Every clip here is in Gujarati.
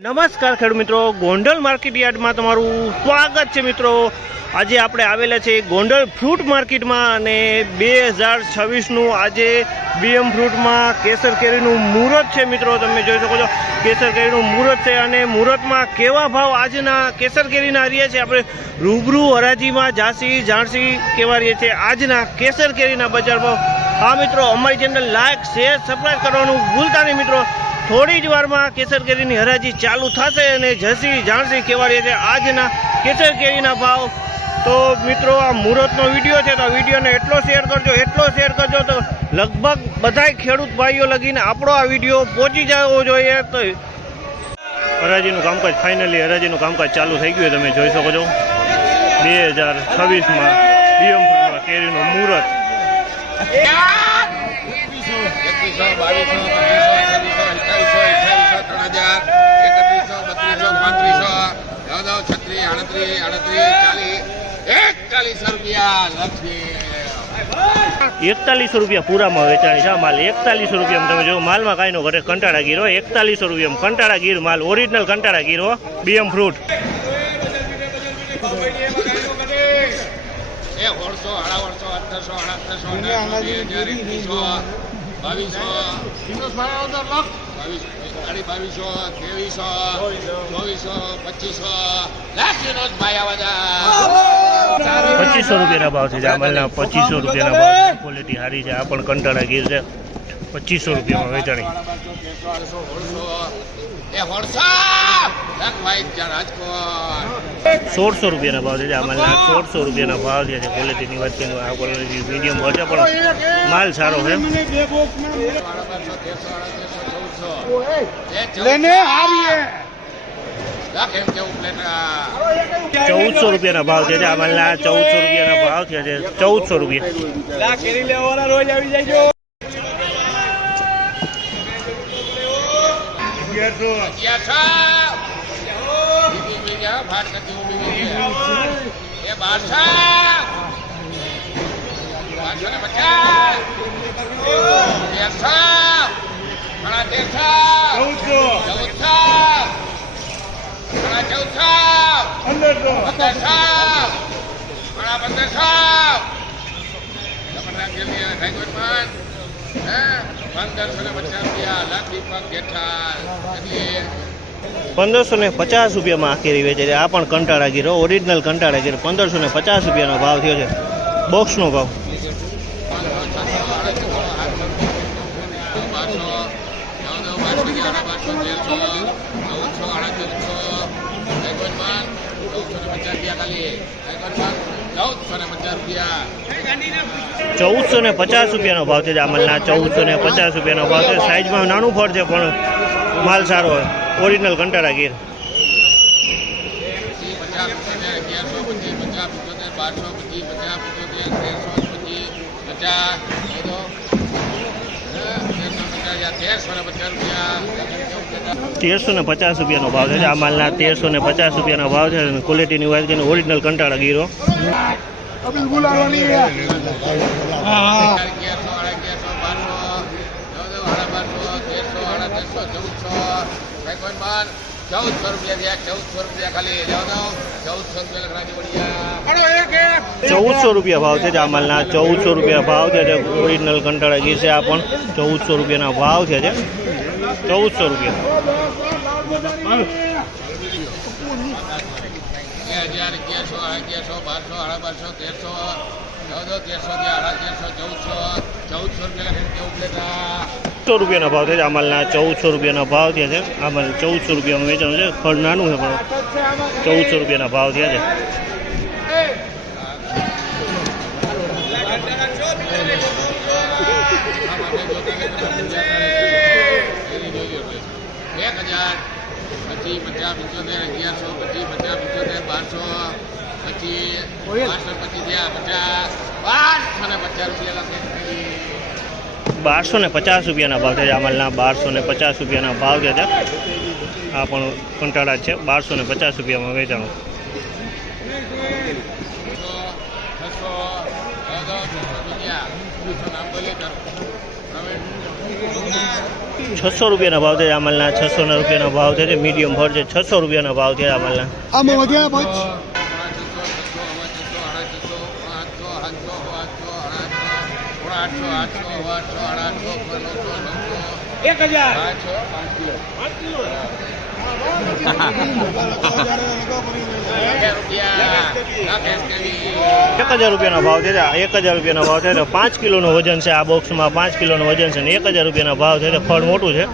નમસ્કાર ખેડૂત મિત્રો, ગોંડલ માર્કેટ યાર્ડમાં તમારું સ્વાગત છે મિત્રો। આજે આપણે આવેલા છે ગોંડલ ફ્રૂટ માર્કેટમાં અને 2026નું આજે બીએમ ફ્રૂટમાં કેસર કેરીનું મુહૂર્ત છે મિત્રો। તમે જોઈ શકો છો કેસર કેરીનું મુહૂર્ત છે અને મુહૂર્તમાં કેવા ભાવ આજના કેસર કેરીના રહ્યા છે આપણે રૂબરૂ હરાજીમાં જાણસી કેવા રહ્યા છે આજના કેસર કેરીના બજાર ભાવ। હા મિત્રો, અમારી ચેનલ લાઈક શેર સબસ્ક્રાઈબ કરવાનું ભૂલતા નહીં મિત્રો। થોડી જ વારમાં કેસર કેરીની હરાજી ચાલુ થશે અને જાણસી કેવા રહે છે આજના કેસર કેરીના ભાવ। તો મિત્રો, આ મુહૂર્તનો વિડીયો છે તો આ વિડીયોને એટલો શેર કરજો તો લગભગ બધાય ખેડૂત ભાઈઓ લગીને આપણો આ વિડીયો પહોંચી જવો જોઈએ। તો હરાજીનું કામકાજ ફાઇનલી હરાજીનું કામકાજ ચાલુ થઈ ગયું, તમે જોઈ શકો છો 2026માં બીએમ ફ્રૂટમાં કેરીનું મુહૂર્ત। ₹41 પૂરામાં વેચાણી છે માલ। ₹41 તમે જો માલમાં કાંઈ નો ઘટે। કંટાળા ગીર હોય ₹41 કંટાળા ગીર માલ, ઓરિજિનલ કંટાળા ગીર હો બીએમ ફ્રૂટ। ₹2500 ભાવ છે જામલના। ₹2500 ભાવ, ક્વોલિટી સારી છે। આ પણ કંટાળા ગીર છે, ₹2500 વેચાણી। ₹1600 ભાવ છે જામલના। ₹1600 ભાવ છે। ક્વોલિટીની વાત કરીએ આ ક્વોલિટી મીડિયમ હોય છે પણ માલ સારો છે। ₹1400 ભાવ છે જામલના। ₹1400 ભાવ છે। ₹1550 આ કેરી વેચે છે। આ પણ કંટાળા ગીરો, ઓરિજિનલ કંટાળા ગીરો। ₹1550 ભાવ થયો છે, બોક્સનો ભાવ। ₹1450 ભાવ છે જામલના। ₹1450 ભાવ છે। સાઈઝમાં નાનું ફળ છે પણ માલ સારો હોય, ઓરિજિનલ કંટાળા ગીર। ₹1350 ભાવ છે જામલના। ₹1350 ભાવ છે। ક્વોલિટીની વાત કરીને ઓરિજિનલ કંટાળા ગીરો। ₹1400 ભાવ છે જામલના। ₹1400 ભાવ છે। ઓરિજિનલ કંટાળા ગીર છે। આ પણ ₹1400 ભાવ છે। ₹1400 ₹1400 ભાવ છે જામલના। ₹1400 ભાવ થયા છે। આમાં ₹1400 વેચાણું છે। ફળ નાનું છે પણ ₹1400 ભાવ થયા છે। ₹1250 ભાવ છે જામલના। ₹1250 ભાવ છે। આ પણ કંટાળા છે। ₹1250 વેચાણું। ₹600 ભાવ છે આ માલના, ₹600 ભાવ છે. મીડિયમ ફળ છે, ₹600 ભાવ છે આ માલના. આમાં વધ્યા પાંચ 1000 ભાવ છે. 1000 ભાવ છે. 5 કિલોનું વજન છે આ બોક્સમાં, 5 કિલોનું વજન છે ને 1000 ભાવ છે. ફળ મોટું છે.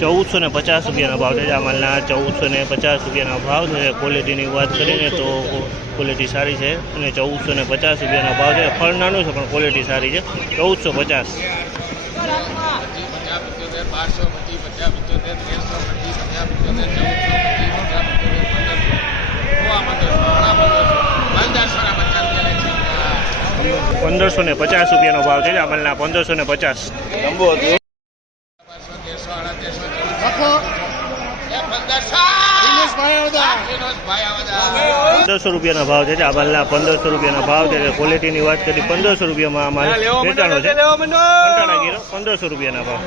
₹1450 ભાવ છે આ માલના. ₹1450 ભાવ છે. ક્વોલિટીની વાત કરીને તો ક્વોલિટી સારી છે અને ₹1450 ભાવ છે. ફળ નાનું છે પણ ક્વોલિટી સારી છે. 1450. ₹1550 ભાવ છે આ માલના. 1550. ₹1500 ભાવ છે આ માલના. ₹1500 ભાવ છે. ક્વોલિટીની વાત કરી ₹1500 આ માલ વેચાણો છે. કંટાળા ગીરો ₹1500 ભાવ.